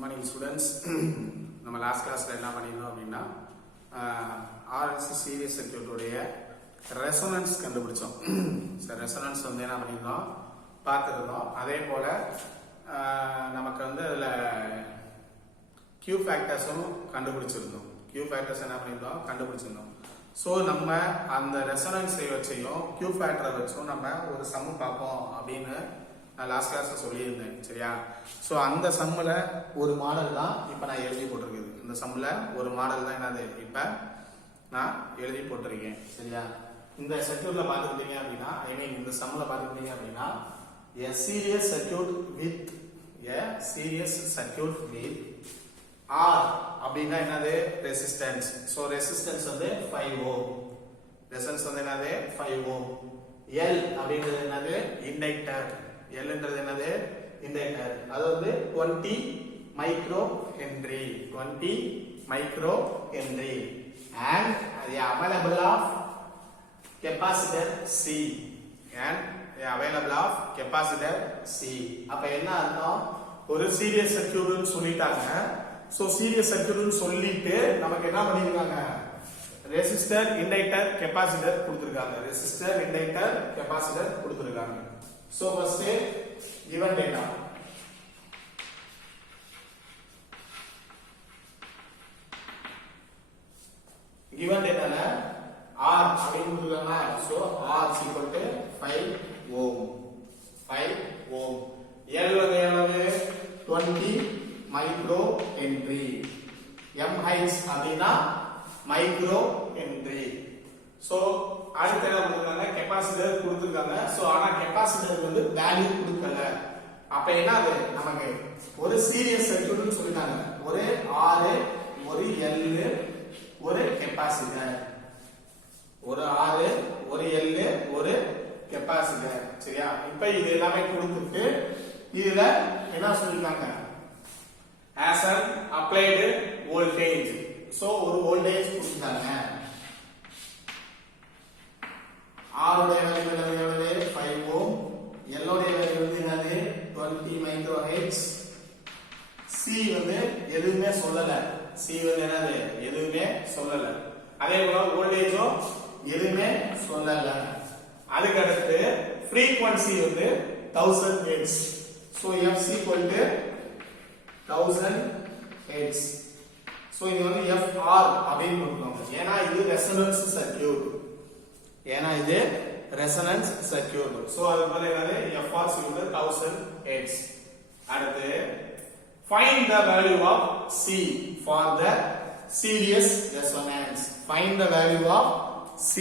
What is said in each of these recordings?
Good morning students. நம்ம last கிளாஸில் என்ன பண்ணியிருந்தோம் அப்படின்னா ஆர்எல்சி சீரியஸ் சர்க்யூட்டுடைய ரெசோனன்ஸ் கண்டுபிடிச்சோம். ரெசோனன்ஸ் வந்து என்ன பண்ணியிருந்தோம் பார்த்துருந்தோம். அதே போல் நமக்கு வந்து அதில் கியூ ஃபேக்டர்ஸும் கண்டுபிடிச்சிருந்தோம். கியூ ஃபேக்டர்ஸ் என்ன பண்ணியிருந்தோம் கண்டுபிடிச்சிருந்தோம். ஸோ நம்ம அந்த ரெசோனன்ஸை வச்சையும் கியூ ஃபேக்டரை வச்சும் நம்ம ஒரு சம்மு பார்ப்போம் அப்படின்னு நான் லாஸ்ட் கிளாஸ்ல சொல்லியிருந்தேன். சரியா? ஸோ அந்த சம்மில் ஒரு மாடல் தான் இப்போ நான் எழுதி போட்டிருக்குது. இந்த சம்மில் ஒரு மாடல் தான் என்னது இப்போ நான் எழுதி போட்டிருக்கேன். சரியா? இந்த சர்க்யூட்ல பார்த்துக்கிட்டீங்க அப்படின்னா, ஐ மீன் இந்த சம்மில் பார்த்துக்கிட்டீங்க அப்படின்னா a series circuit with R அப்படின்னா என்னது ரெசிஸ்டன்ஸ். ஸோ ரெசிஸ்டன்ஸ் வந்து 5 ஓம். ரெசிஸ்டன்ஸ் வந்து என்னது 5 ஓம். L அப்படின்றது என்னது இண்டக்டர். Lன்றது என்னது இண்டக்டர். அது வந்து 20 micro Henry. 20 micro Henry. And the available of capacitor C. And the available of capacitor C. அப்ப என்ன அர்த்தம்? ஒரு சீரியஸ் சர்க்யூட்னு சொல்லிட்டாங்க. சோ சீரியஸ் சர்க்யூட்னு சொல்லிட்டு நமக்கு என்ன பண்ணிருக்காங்க? ரெசிஸ்டர், இண்டக்டர், கெபாசிட்டர் கொடுத்திருக்காங்க. ரெசிஸ்டர், இண்டக்டர், கெபாசிட்டர் கொடுத்திருக்காங்க. So first given data. given dataல R அப்படினு கொடுத்திருக்காங்க. So R is equal to 5 ohm. 5 ohm. L வந்து எவ்வளவு? 20 மைக்ரோ ஹென்றி. M height அப்படினா மைக்ரோ ஹென்றி. சோ அடுத்து என்ன கொடுத்திருக்காங்க? கெபாசிட்டர் கொடுத்திருக்காங்க. சோ ஆனா கெபாசிட்டர் வந்து வேல்யூ கொடுக்கல. அப்ப என்ன அது? நமக்கு ஒரு சீரியஸ் சர்க்யூட்னு சொல்லிட்டாங்க. ஒரு R, ஒரு L, ஒரு கெபாசிட்டர். ஒரு R, ஒரு L, ஒரு கெபாசிட்டர். சரியா? இப்போ இது எல்லாமே கொடுத்துட்டு இதுல என்ன சொல்லிருக்காங்க? as an applied voltage. So ஒரு வோல்டேஜ் கொடுத்தாங்க. R உடைய வேல்யூ எவ்வளவு? 5 ஓம். L உடைய வேல்யூ வந்து என்னது? 20 மைக்ரோ ஹெர்ட்ஸ். C வந்து எதுவுமே சொல்லல. C வந்து என்னது? எதுவுமே சொல்லல. அதே போல வோல்டேஜும் எதுவுமே சொல்லல. அதுக்கு அடுத்து frequency வந்து 1000 hertz. So F equal to 1000 hertz. So இது வந்து FR அப்படினு கொடுப்பாங்க. ஏனா இது ரெசோனன்ஸ் சர்க்யூட். சோ அது போல என்னது? FR equal to 1000 hertz. அடுத்து find the value of C for the series resonance. Find the value of C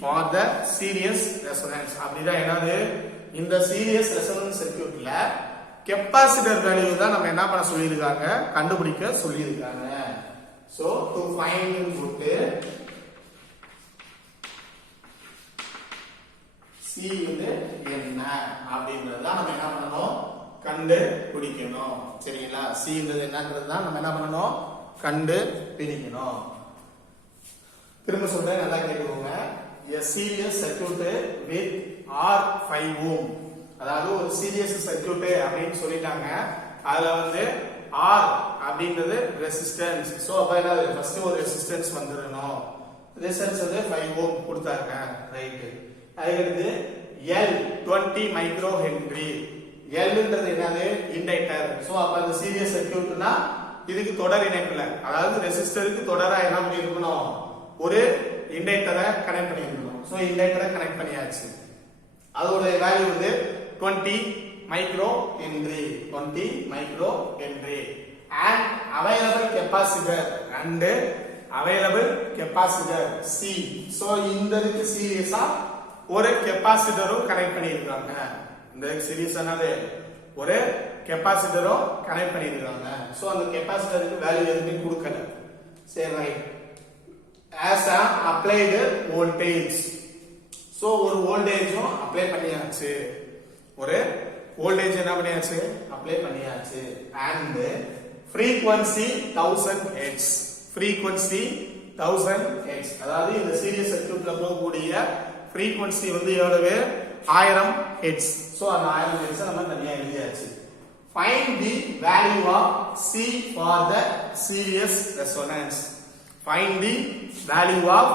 for the series resonance. அப்படிதான் என்னது? இந்த சீரியஸ் ரெசோனன்ஸ் சர்க்யூட்ல கெபாசிட்டர் வேல்யூ தான் நம்ம என்ன பண்ண சொல்லிருக்காங்க? கண்டுபிடிக்க சொல்லிருக்காங்க. So to find put C வந்து என்ன அப்படிங்கறத நம்ம என்ன பண்ணனும்? கண்டுபிடிக்கணும். சரிங்களா? C ன்றது என்னன்றது தான் நம்ம என்ன பண்ணனும்? கண்டுபிடிக்கணும். திரும்ப சொல்றேன், நல்லா கேட்டுக்கோங்க. a series circuit with R 5 ohm. அதாவது ஒரு சீரியஸ் சர்க்யூட் அப்படின்னு சொல்லிட்டாங்க. அதுல வந்து R அப்படிங்கிறது ரெசிஸ்டன்ஸ். சோ அப்ப என்ன? ஃபர்ஸ்ட் ஒரு ரெசிஸ்டன்ஸ் வந்துறணும். ரெசிஸ்டன்ஸ் வந்து 5 ஓம் கொடுத்தாங்க. ரைட். அதுக்கு L 20 மைக்ரோ ஹென்றி. L ன்றது என்னது? இண்டக்டர். சோ அப்ப அந்த சீரியஸ் சர்க்யூட்னா இதுக்கு தொடர் இணைப்புல, அதாவது ரெசிஸ்டருக்கு தொடரா என்ன பண்ணிருக்கணும்? ஒரு இண்டக்டரை கனெக்ட் பண்ணிருக்கணும். சோ இண்டக்டரை கனெக்ட் பண்ணியாச்சு. அதோட வேல்யூ வந்து 20 micro Henry. 20 micro Henry. and available capacitor C. So இந்த இதுக்கு சீரியஸா ஒரு கெபாசிட்டரும் கனெக்ட் பண்ணிருக்காங்க. இந்த சீரியஸ் என்னது? ஒரு கெபாசிட்டரும் கனெக்ட் பண்ணிருக்காங்க. சோ அந்த கெபாசிட்டருக்கு வேல்யூ எதுவுமே கொடுக்கல. சரி, right. as an applied voltage. So ஒரு வோல்டேஜும் அப்ளை பண்ணியாச்சு. ஒரு வோல்டேஜ் என்ன பண்ணியாச்சு? அப்ளை பண்ணியாச்சு. and frequency 1000 hertz. frequency 1000 hertz. அதாவது இந்த சீரியஸ் சர்க்யூட்ல போகக்கூடிய frequency வந்து எவ்வளவு? 1000 hertz. சோ அந்த 1000 hertz நம்ம தனியா எழுதியாச்சு. find the value of C for the series resonance. Find the value of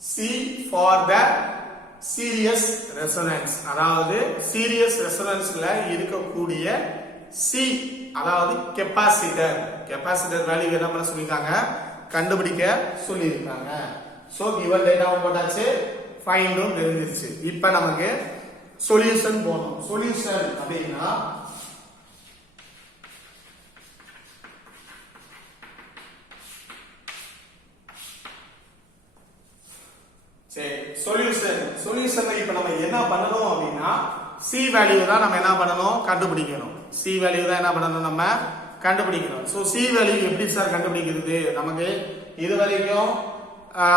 C for the series resonance. அதாவது series resonanceல இருக்கக்கூடிய C அதாவது கெபாசிட்டர் வேல்யூ என்ன பண்ண சொல்லிருக்காங்க கண்டுபிடிக்க சொல்லிருக்காங்க. சோ given data போட்டாச்சு, ஃபைண்டும் தெரிஞ்சிருச்சு. இப்போ நமக்கு சொல்யூஷன் போணும். சொல்யூஷன் அப்படின்னா சரி சொல்யூஷன் இப்போ நம்ம என்ன பண்ணணும் அப்படின்னா சி வேல்யூ தான் நம்ம என்ன பண்ணணும் கண்டுபிடிக்கணும். சி வேல்யூ தான் என்ன பண்ணணும் நம்ம கண்டுபிடிக்கணும். சோ சி வேல்யூ எப்படி சார் கண்டுபிடிக்கிறது? நமக்கு இது வரைக்கும்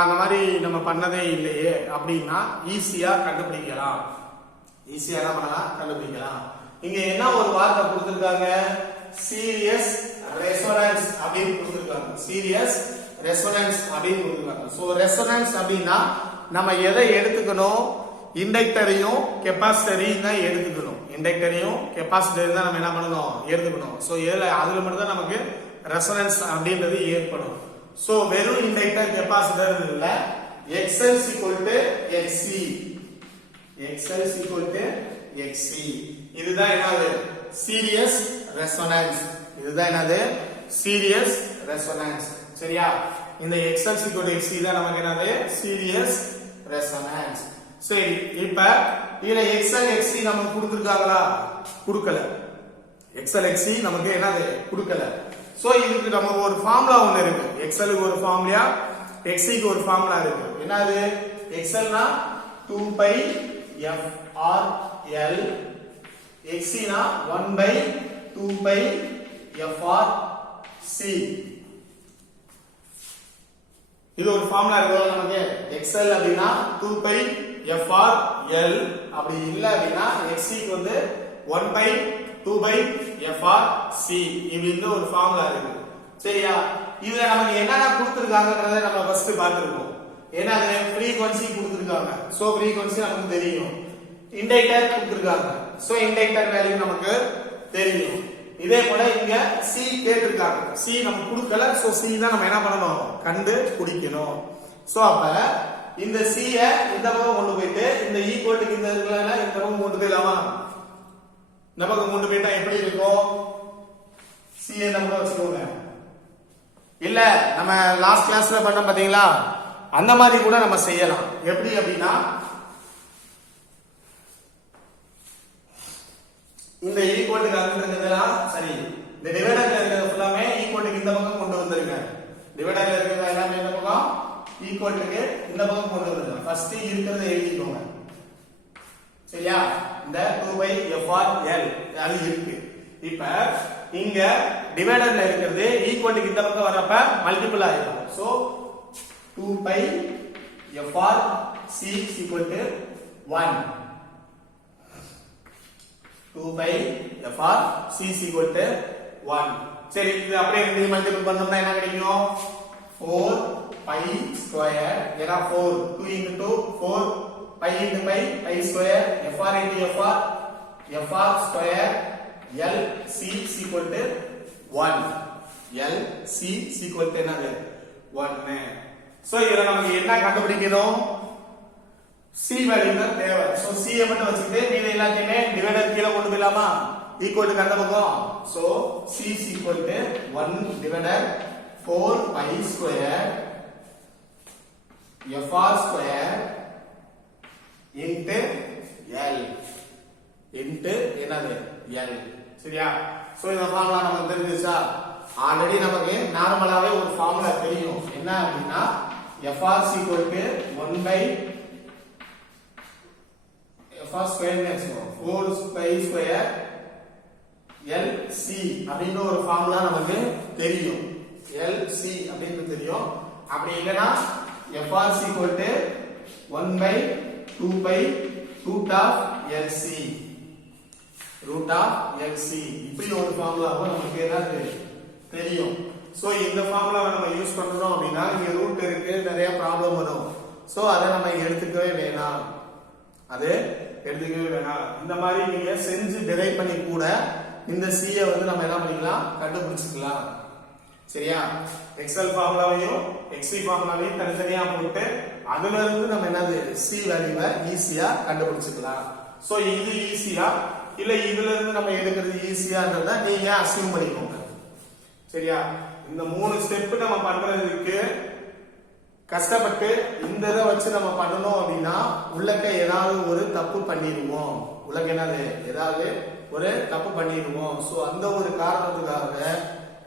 அந்த மாதிரி நம்ம பண்ணதே இல்லையே அப்படின்னா ஈஸியா கண்டுபிடிக்கலாம். ஈஸியா என்ன பண்ணலாம் கண்டுபிடிக்கலாம். இங்க என்ன ஒரு வார்த்தை கொடுத்திருக்காங்க? சீரியஸ் ரெசோனன்ஸ் அப்படின்னு கொடுத்திருக்காங்க. சீரியஸ் ரெசோனன்ஸ் அப்படின்னு கொடுத்திருக்காங்க. சோ ரெசோனன்ஸ் அப்படின்னா நம்ம எதை எடுத்துக்கணும்? இண்டக்டரையும் கெபாசிட்டரையும் தான் எடுத்துக்கணும். இண்டக்டரையும் கெபாசிட்டரையும் தான் நம்ம என்ன பண்ணணும் எடுத்துக்கணும். சோ அதுல மட்டும் தான் நமக்கு ரெசோனன்ஸ் அப்படின்றது ஏற்படும். சோ வெறும் இண்டக்டர் கெபாசிட்டர் இல்ல, XL XC, XL XC. இதுதான் என்னது சீரியஸ் ரெசோனன்ஸ். இதுதான் என்னது சீரியஸ் ரெசோனன்ஸ். சரியா? இந்த XL XC தான் நமக்கு என்னது சீரியஸ் ரெசோனன்ஸ். சரி, இப்ப இதுல XL XC நமக்கு கொடுத்திருக்காங்களா? கொடுக்கல. XL XC நமக்கு என்னது கொடுக்கல. சோ இதுக்கு நம்ம ஒரு ஃபார்முலா ஒன்னு இருக்கு. XL க்கு ஒரு ஃபார்முலா, XC க்கு ஒரு ஃபார்முலா இருக்கு. என்னது? XL னா 2 pi FRL, XC னா 1 by 2 pi FRC. இது ஒரு ஃபார்முலா இருக்கு நமக்கு. XL அப்படினா 2 pi FRL, அப்படி இல்ல அப்படினா XC க்கு வந்து 1 by 2 by FRC. இப்படி ஒரு ஃபார்முலா இருக்கு. சரியா? இதுல நமக்கு என்னென்ன கொடுத்திருக்காங்கன்றதை நம்ம ஃபர்ஸ்ட் பார்த்திருக்கோம். என்னது? ஃப்ரீக்வென்சி கொடுத்திருக்காங்க. சோ ஃப்ரீக்வென்சி நமக்கு தெரியும். இண்டக்டர் கொடுத்திருக்காங்க. சோ இண்டக்டர் வேல்யூ நமக்கு தெரியும். இதே போல இங்க C கேட்டிருக்காங்க. C நமக்கு கொடுக்கல. சோ C தான் நம்ம என்ன பண்ணணும் கண்டுபிடிக்கணும். சோ அப்ப இந்த C ய இந்த பக்கம் கொண்டு போயிட்டு இந்த ஈக்குவலுக்கு இந்த இருக்குல்ல இந்த பக்கம் கொண்டு போயிடலாமா? இந்த பக்கம் கொண்டு போயிட்டா எப்படி இருக்கும்? C ய நம்ம வச்சுக்கோங்க. இல்ல நம்ம லாஸ்ட் கிளாஸ்ல பண்ணோம் பாத்தீங்களா, அந்த மாதிரி கூட நம்ம செய்யலாம். எப்படி அப்படின்னா இந்த ஈக்குவலுக்கு அங்க இருக்கிறதெல்லாம் சரி, இந்த டிவைடர்ல இருக்கிறது ஃபுல்லாமே ஈக்குவலுக்கு இந்த பக்கம் கொண்டு வந்திருங்க. டிவைடர்ல இருக்கிறது எல்லாமே இந்த பக்கம் ஈக்குவலுக்கு இந்த பக்கம் கொண்டு வந்திருங்க. ஃபர்ஸ்ட் இருக்கிறதை எழுதிக்கோங்க. சரியா? இந்த 2 by FRL அது இருக்கு. இப்ப இங்க டிவைடர்ல இருக்கிறது ஈக்குவலுக்கு இந்த பக்கம் வரப்ப மல்டிபிள் ஆயிடும். So 2 pi FRC = 1. 2 pi FRC = 1. சரி, இது அப்படியே ரெண்டு மல்டிபிள் பண்ணோம்னா என்ன கிடைக்கும்? 4 pi square. ஏனா 4 2 into 4 pi into pi pi square FR into FR FR square LC = 1. LC = என்னது? 1. சோ இதுல நமக்கு என்ன கண்டுபிடிக்கணும்? C வேல்யூ தான் தேவை. சோ C ய மட்டும் வச்சிட்டு மீதி எல்லாத்தையுமே டிவைடர் கீழ கொண்டு போயிடலாமா? ஈக்குவல் டு அந்த பக்கம். So C = 1 divider 4 pi square FR square into L into என்னது? L. சரியா? சோ இந்த ஃபார்முலா நமக்கு தெரிஞ்சுச்சா? ஆல்ரெடி நமக்கு நார்மலாவே ஒரு ஃபார்முலா தெரியும். என்ன அப்படின்னா FRC = 1 by FR square னு 4 pi square LC அப்படிங்கிற ஒரு ஃபார்முலா நமக்கு தெரியும். LC அப்படிங்கிறது தெரியும். அப்படி இல்லனா FRC = 1 by 2 pi root of LC. root of LC இப்படி ஒரு ஃபார்முலாவும் நமக்கு என்னது தெரியும். சோ இந்த ஃபார்முலாவை நம்ம யூஸ் பண்றோம் அப்படினா இங்க ரூட் இருக்கு, நிறைய ப்ராப்ளம் வரும். சோ அதை நம்ம எடுத்துக்கவே வேணாம். அது எடுத்துக்கவே வேணாம். இந்த மாதிரி நீங்க செஞ்சு டிரைவ் பண்ணி கூட இந்த C வந்து நம்ம என்ன பண்ணிக்கலாம் கண்டுபிடிச்சிக்கலாம். சரியா? எக்ஸல் ஃபார்முலாவையும் எக்ஸ்வி ஃபார்முலாவையும் தனித்தனியா போட்டு அதுல இருந்து நம்ம என்னது C வேல்யூவை ஈஸியா கண்டுபிடிச்சிக்கலாம். சோ இது ஈஸியா இல்ல இதுல இருந்து நம்ம எடுக்கிறது ஈஸியான்றத நீங்க அஸ்யூம் பண்ணிக்கோங்க. சரியா? இந்த 3 ஸ்டெப் நம்ம பண்றதுக்கு கஷ்டப்பட்டு இந்த இதை வச்சு நம்ம பண்ணணும் அப்படின்னா உள்ளக்க ஏதாவது ஒரு தப்பு பண்ணிடுவோம். உள்ளக்க என்னது ஏதாவது ஒரு தப்பு பண்ணிடுவோம். சோ அந்த ஒரு காரணத்துக்காக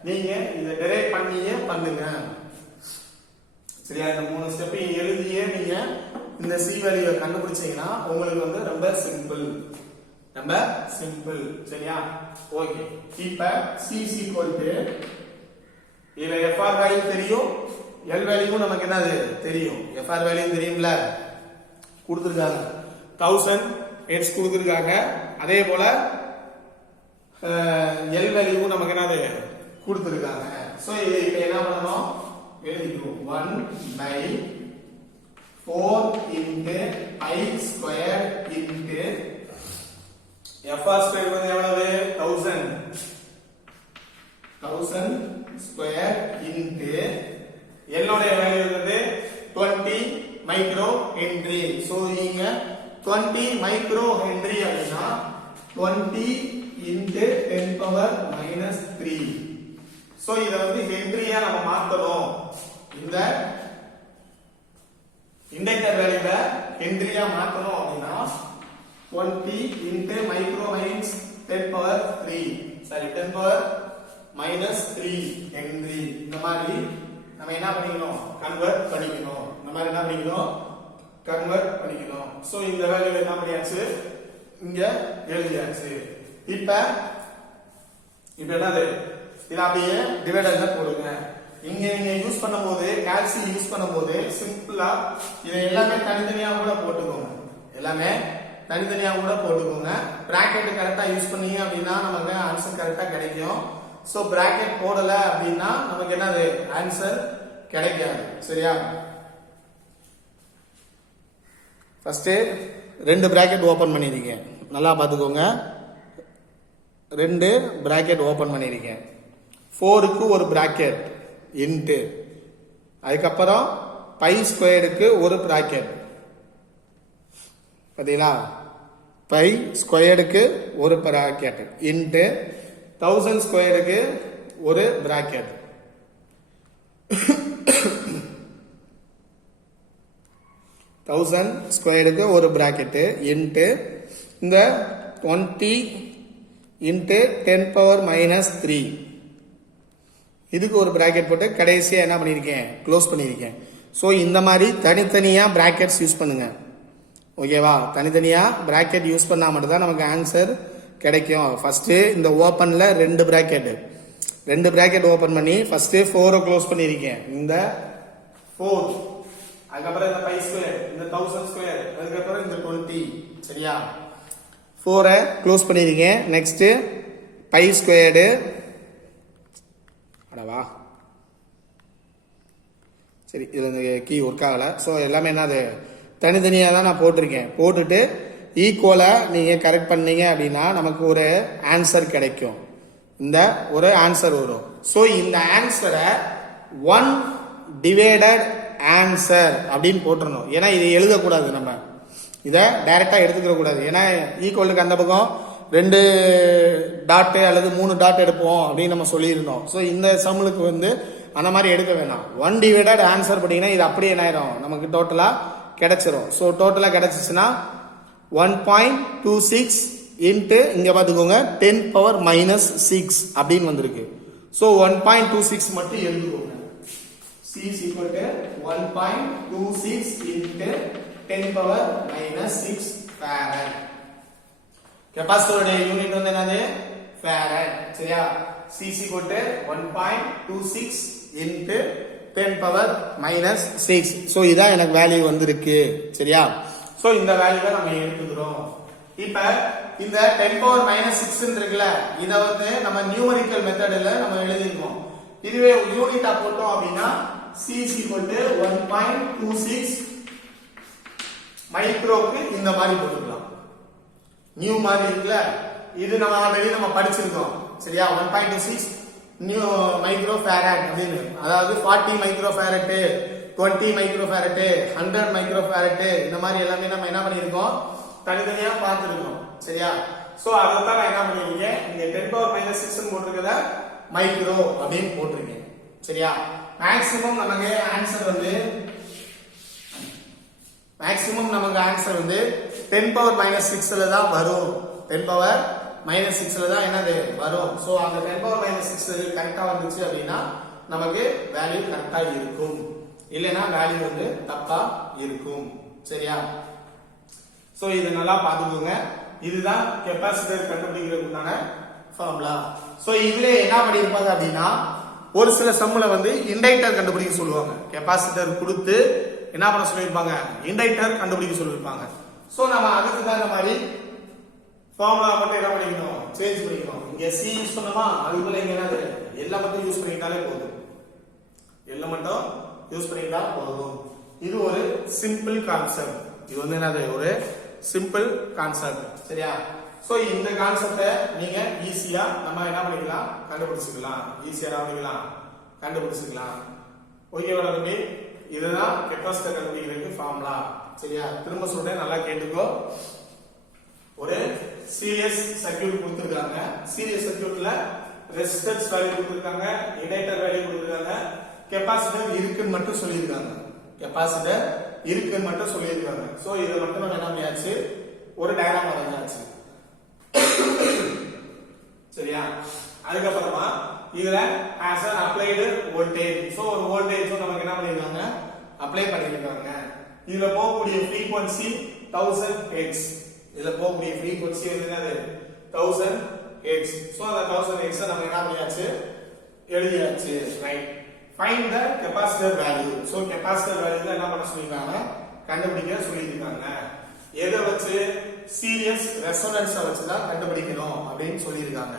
நீங்க இதை டெரைவ் பண்ணியே பண்ணுங்க. சரியா? இந்த 3 ஸ்டெப்பையும் எழுதியே நீங்க இந்த C வேல்யூவை கண்டுபிடிச்சீங்கன்னா உங்களுக்கு வந்து ரொம்ப சிம்பிள். சரியா? ஓகே. இப்ப C = இதுல FR வேல்யூ தெரியும், L வேல்யூவும் நமக்கு என்னது தெரியும். FR வேல்யூ தெரியும்ல, கொடுத்திருக்காங்க 1000 Hz கொடுத்திருக்காங்க. அதே போல L வேல்யூவும் நமக்கு என்னது கொடுத்திருக்காங்க. சோ இதை இப்ப என்ன பண்ணணும் எழுதிக்குவோம். 1/4 × I² × FR² வந்து எவ்வளவு 1000 ஸ்கொயர் இன்டு L உடைய வேல்யூ வந்து 20 மைக்ரோ ஹென்றி. சோ இங்க 20 மைக்ரோ ஹென்றி அப்படினா 20 × 10⁻³ சோ இத வந்து ஹென்ரியா நம்ம மாத்தணும். இந்த இண்டக்டர் வேல்யூவை ஹென்ரியா மாத்தணும் அப்படினா 20 × மைக்ரோ மைனஸ் 10⁻³ சாரி 10⁻³ ஹென்றி. இந்த மாதிரி நம்ம என்ன பண்ணிக்கணும் கன்வர்ட் பண்ணிக்கணும். சோ இந்த வேல்யூ என்ன பண்ணியாச்சு இங்க எழுதியாச்சு. இப்ப என்னது இத அப்படியே டிவைடர்ல போடுங்க. இங்க நீங்க யூஸ் பண்ணும்போது கால்சி யூஸ் பண்ணும்போது சிம்பிளா இதை எல்லாமே தனித்தனியா கூட போட்டுக்கோங்க. பிராக்கெட் கரெக்டா யூஸ் பண்ணீங்க அப்படின்னா நமக்கு ஆன்சர் கரெக்டா கிடைக்கும். சோ பிராக்கெட் போடல அப்படின்னா நமக்கு என்னது ஆன்சர் கிடைக்காது. சரியா? ஃபர்ஸ்ட் 2 பிராக்கெட் ஓபன் பண்ணிருக்கேன். நல்லா பாத்துக்கோங்க. 2 பிராக்கெட் ஓபன் பண்ணிருக்கேன். 4க்கு ஒரு பிராக்கெட் இன்டு அதுக்கப்புறம் π² ஒரு பிராக்கெட். பாத்தீங்களா? π² ஒரு பிராக்கெட் இன்டு 1000² ஒரு பிராக்கெட். 1000² ஒரு பிராக்கெட் இன்டு இந்த 20 × 10⁻³ இதுக்கு ஒரு பிராக்கெட் போட்டு கடைசியா என்ன பண்ணிருக்கேன் க்ளோஸ் பண்ணிருக்கேன். சோ இந்த மாதிரி தனித்தனியா பிராக்கெட்ஸ் யூஸ் பண்ணுங்க. ஓகேவா? தனித்தனியா பிராக்கெட் யூஸ் பண்ணா மட்டும் தான் நமக்கு ஆன்சர் கிடைக்கும். ஃபர்ஸ்ட் இந்த ஓபன்ல 2 பிராக்கெட் ஓபன் பண்ணி ஃபர்ஸ்ட் 4 க்ளோஸ் பண்ணிருக்கேன். இந்த 4 அதுக்கப்புறம் இந்த π² இந்த 1000², அதுக்கப்புறம் இந்த 20. சரியா? 4 க்ளோஸ் பண்ணிருக்கேன். நெக்ஸ்ட் π², அடவா சரி, இதுல இந்த கீ ஒர்க் ஆகல. ஸோ எல்லாமே என்னது தனித்தனியாக தான் நான் போட்டிருக்கேன். போட்டுட்டு ஈக்குவலா நீங்க கரெக்ட் பண்ணீங்க அப்படின்னா நமக்கு ஒரு ஆன்சர் கிடைக்கும். இந்த ஒரு ஆன்சர் வரும். ஸோ இந்த ஆன்சரை 1 டிவைடட் ஆன்சர் அப்படின்னு போட்டுறணும். ஏன்னா இதை எழுதக்கூடாது, நம்ம இதை டைரக்டா எடுத்துக்கிற கூடாது. ஏன்னா ஈக்குவலுக்கு அந்த பக்கம் 2 டாட் அல்லது 3 டாட் எடுப்போம் அப்படின்னு நம்ம சொல்லியிருந்தோம். ஸோ இந்த சம்முக்கு வந்து அந்த மாதிரி எடுக்க வேணாம். 1 டிவைடட் ஆன்சர் பார்த்தீங்கன்னா இது அப்படியே என்ன ஆயிரும் நமக்கு டோட்டலா கிடைச்சிரும். ஸோ டோட்டலா கிடைச்சிச்சுன்னா 1.26 இன்ட்டு இங்க பாத்துக்கோங்க 10⁻⁻6 அப்படின்னு வந்திருக்கு. ஸோ 1.26 மட்டும் எழுதுவோங்க. C is equal to 1.26 into 10⁻⁻6 farad. கெபாசிட்டரோட யூனிட் வந்து என்னது farad. சரியா? C is equal to 1.26 into 10⁻⁻6. So இதான் எனக்கு வேல்யூ வந்திருக்கு. சரியா? சோ இந்த வேல்யூவை நம்ம எடுத்துக்கிறோம். இப்ப இந்த 10⁻⁻6 இருக்குல்ல, இத வந்து நம்ம நியூமெரிக்கல் மெத்தட்ல நம்ம எழுதிருக்கோம். இதுவே யூனிட்டா போட்டோம் அப்படின்னா C is equal to 1.26 மைக்ரோக்கு இந்த மாதிரி போட்டுக்கலாம். நியூ மாதிரி இருக்குல்ல, இது நம்ம ஆல்ரெடி நம்ம படிச்சிருக்கோம் சரியா 1.26 நியூ மைக்ரோ ஃபேரட் அப்படின்னு அதாவது 40 micro farad 20 micro farad 100 micro farad இந்த மாதிரி எல்லாமே நம்ம என்ன பண்ணியிருக்கோம் தனித்தனியா பார்த்துருக்கோம் சரியா சோ அதான் நான் என்ன பண்ணிருக்கேன் இங்க 10 பவர் மைனஸ் 6 ன்னு போட்டிருக்கத மைக்ரோ அப்படின்னு போட்டிருக்கேன் சரியா மேக்ஸிமம் நமக்கு ஆன்சர் வந்து 10 பவர் மைனஸ் 6 ல தான் வரும் 10 பவர் மைனஸ் 6 ல தான் என்னது வரும் சோ அந்த 10 பவர் மைனஸ் 6 கரெக்டா வந்துச்சு அப்படின்னா நமக்கு வேல்யூ கரெக்டா இருக்கும் இல்லனா வேல்யூ வந்து தப்பா இருக்கும் சரியா சோ இத நல்லா பாத்துக்கோங்க இதுதான் கெபாசிட்டர் கண்டுபிடிக்கிறதுக்கான ஃபார்முலா சோ இதுல என்ன பண்ணிருப்பாங்க அப்படின்னா ஒரு சில சம்முல வந்து இண்டக்டர் கண்டுபிடிக்க சொல்லுவாங்க கெபாசிட்டர் கொடுத்து என்ன பண்ண சொல்லிருப்பாங்க இண்டக்டர் கண்டுபிடிக்க சொல்லிருப்பாங்க சோ நம்ம அதுக்கு தகுந்த மாதிரி ஃபார்முலா மட்டும் என்ன பண்ணிக்கணும் சேஞ்ச் பண்ணிக்கணும் இங்க சி யூஸ் பண்ணோமா அதுக்குள்ள இங்க என்னது எல்லாம் மட்டும் யூஸ் பண்ணிட்டாலே போதும் எல்லாம் மட்டும் யூஸ் பண்ணிட்டா போதும் இது ஒரு சிம்பிள் கான்செப்ட் இது வந்து என்னது ஒரு சிம்பிள் கான்செப்ட் சரியா சோ இந்த கான்செப்டை நீங்க ஈஸியா நம்ம என்ன பண்ணிக்கலாம் கண்டுபிடிச்சிக்கலாம் ஈஸியா என்ன பண்ணிக்கலாம் கண்டுபிடிச்சிக்கலாம் ஓகேவா தம்பி இதுதான் கெபாசிட்டர் கண்டுபிடிக்கிறதுக்கு ஃபார்முலா சரியா திரும்ப சொல்றேன் நல்லா கேட்டுக்கோ ஒரு சீரியஸ் சர்க்யூட் கொடுத்திருக்காங்க சீரியஸ் சர்க்யூட்ல ரெசிஸ்டன்ஸ் வேல்யூ கொடுத்திருக்காங்க இண்டக்டர் வேல்யூ கொடுத்திருக்காங்க கெபாசிட்டர் இருக்குன்னு மட்டும் சொல்லியிருக்காங்க கெபாசிட்டர் இருக்குன்னு மட்டும் சொல்லியிருக்காங்க சோ இத மட்டும் நம்ம என்ன பண்ணியாச்சு ஒரு டயகிராம் வரைஞ்சாச்சு சரியா அதுக்கப்புறமா இதுல as an applied voltage so ஒரு வோல்டேஜ் நமக்கு என்ன பண்ணிருக்காங்க அப்ளை பண்ணிருக்காங்க இதுல போகக்கூடிய frequency 1000 Hz இதுல போகக்கூடிய frequency என்னது 1000 Hz சோ அந்த 1000 Hz நம்ம என்ன பண்ணியாச்சு எழுதியாச்சு right find the capacitor value so capacitor value என்ன பண்ண சொல்லிருக்காங்க கண்டுபிடிக்க சொல்லிருக்காங்க எதை வச்சு சீரியஸ் ரெசோனன்ஸ் வச்சு தான் கண்டுபிடிக்கணும் அப்படின்னு சொல்லிருக்காங்க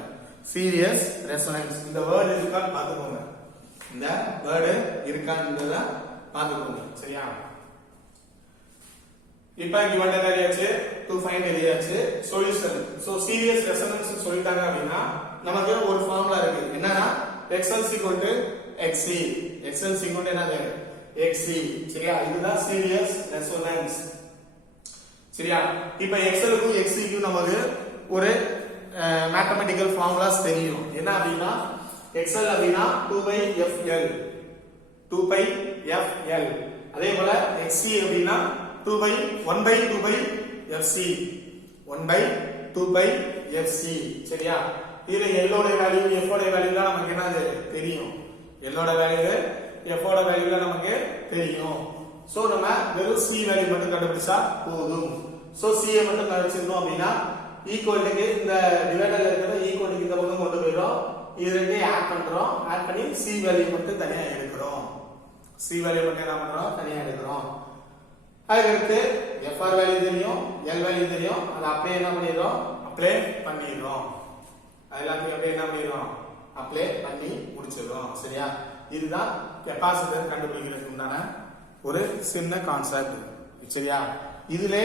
சீரியஸ் ரெசோனன்ஸ் இந்த வேர்ட் இருக்கான்னு பாத்துக்கோங்க இந்த வேர்ட் இருக்கான்றத பாத்துக்கோங்க சரியா இப்போ given data எழுதியாச்சு to find எழுதியாச்சு சொல்யூஷன் சோ சீரியஸ் ரெசோனன்ஸ் சொல்லிட்டாங்க அப்படினா நமக்கு ஒரு ஃபார்முலா இருக்கு என்னன்னா xl xc xl என்னது xc சரியா இதுதான் சீரியஸ் ரெசோனன்ஸ் சரியா இப்போ xl க்கு xc க்கு நமக்கு ஒரு மேத்தமேட்டிக்கல் ஃபார்முலாஸ் தெரியும் என்ன அப்படினா xl அப்படினா 2/fl 2/fl அதே போல xc அப்படினா 1/2/fc 1/2/fc சரியா இதுல l ஓட வேல்யூ f ஓட வேல்யூ தான் நமக்கு என்னது தெரியும் l ஓட வேல்யூ f ஓட வேல்யூ தான் நமக்கு தெரியும் சோ நம்ம வெறும் c வேல்யூ மட்டும் கண்டுபிடிச்சா போதும் சோ c ஐ மட்டும் கண்டுபிடிச்சோம் அப்படினா ஈக்குவலுக்கு இந்த டிவைடர்ல இருக்கிற ஈக்குவலுக்கு இந்த பக்கம் கொண்டு போயிரோம் இது ரெண்டையும் ஆட் பண்றோம் ஆட் பண்ணி c வேல்யூ மட்டும் தனியா எடுக்கிறோம் c வேல்யூ மட்டும் என்ன பண்றோம் தனியா எடுக்கிறோம் அதுக்கு fr வேல்யூ தெரியும் l வேல்யூ தெரியும் அத அப்படியே என்ன பண்ணிரோம் அப்ளை பண்ணிரோம் அதெல்லாம் அப்படியே என்ன பண்ணிரோம் அப்ளை பண்ணி முடிச்சிரோம் சரியா இதுதான் கெபாசிட்டர் கண்டுபிடிக்கிறதுக்கு உண்டான ஒரு சின்ன கான்செப்ட் சரியா இதுல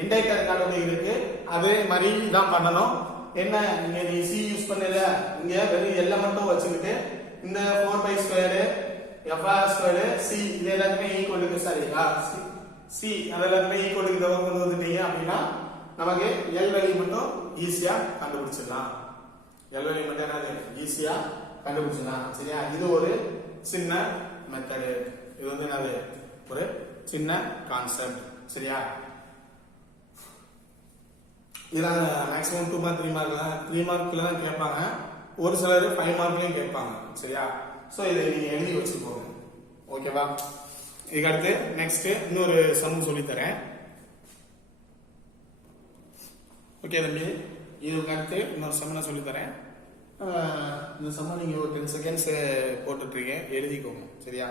இண்டக்டர் கண்டுபிடிக்கிறதுக்கு அதே மாதிரி தான் பண்ணணும் என்ன நீங்க சி யூஸ் பண்ணல இங்க வெறும் எல்ல மட்டும் வச்சுக்கிட்டு இந்த 4/2 fr2 c இது எல்லாமே ஈக்குவல் டு சரியா c அதெல்லாமே ஈக்குவல் டு தவிர கொண்டு வந்துட்டீங்க அப்படினா நமக்கு l வேல்யூ மட்டும் ஈஸியா கண்டுபிடிச்சிடலாம் l வேல்யூ மட்டும் என்னது ஈஸியா கண்டுபிடிச்சிடலாம் சரியா இது ஒரு சின்ன மெத்தட் இது வந்து என்னது ஒரு சின்ன கான்செப்ட் சரியா இதெல்லாம் மேக்ஸிமம் 2 மார்க் 3 மார்க்லாம் 3 மார்க்ல தான் கேட்பாங்க ஒரு சிலர் 5 மார்க்லயும் கேட்பாங்க சரியா சோ இதை நீங்க எழுதி வச்சுக்கோங்க ஓகேவா இதுக்கு அடுத்து நெக்ஸ்ட் இன்னொரு சம் சொல்லி தரேன் ஓகே தம்பி இதுக்கு அடுத்து இன்னொரு சம் நான் சொல்லி தரேன் இந்த சம் நீங்க ஒரு 10 செகண்ட்ஸ் போட்டுட்டு இருக்கீங்க எழுதிக்கோங்க சரியா